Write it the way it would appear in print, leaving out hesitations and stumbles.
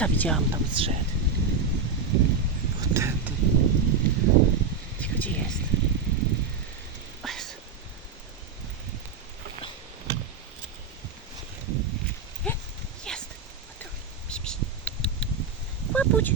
lisa widziałam, tam zszedł. O, tędy. Cicho, gdzie jest? O Jezu. Jest! A tu. Psz, psz. Łapuć.